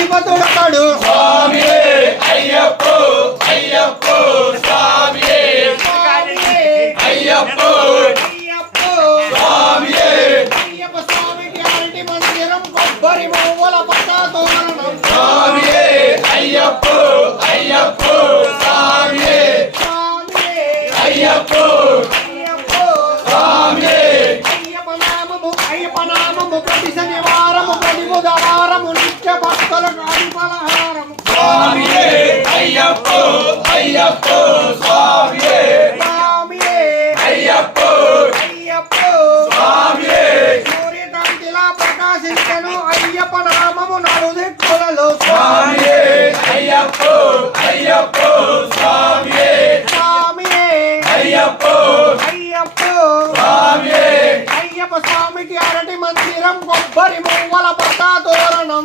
అధిపతుడతాడు స్వామియే అయ్యప్పో అయ్యప్పో స్వామియే అయ్యప్పో అయ్యప్పో స్వామియే అయ్యప్ప స్వామికి అరటి మందిరం కొబ్బరి పువ్వుల పట్ట తోరణం స్వామియే అయ్యప్పో అయ్యప్పో స్వామియే అయ్యప్పో స్వామియే అయ్యప్ప నామము ప్రతి శనివారము ప్రతి బుధవారము నిత్య భక్తులకు అడి పలహారము స్వామియే అయ్యప్పో అయ్యప్పో స్వామియే అయ్యప్పో స్వామియే సూర్యకాంతిలా ప్రకాశించను అయ్యప్ప నామము నలుదిక్కులలో స్వామియే అయ్యప్పో అయ్యప్పో స్వామియే అయ్యప్పో స్వామియే అయ్యప్ప స్వామికి అరటి మందిరం కొబ్బరి పువ్వుల పట్ట తోరణం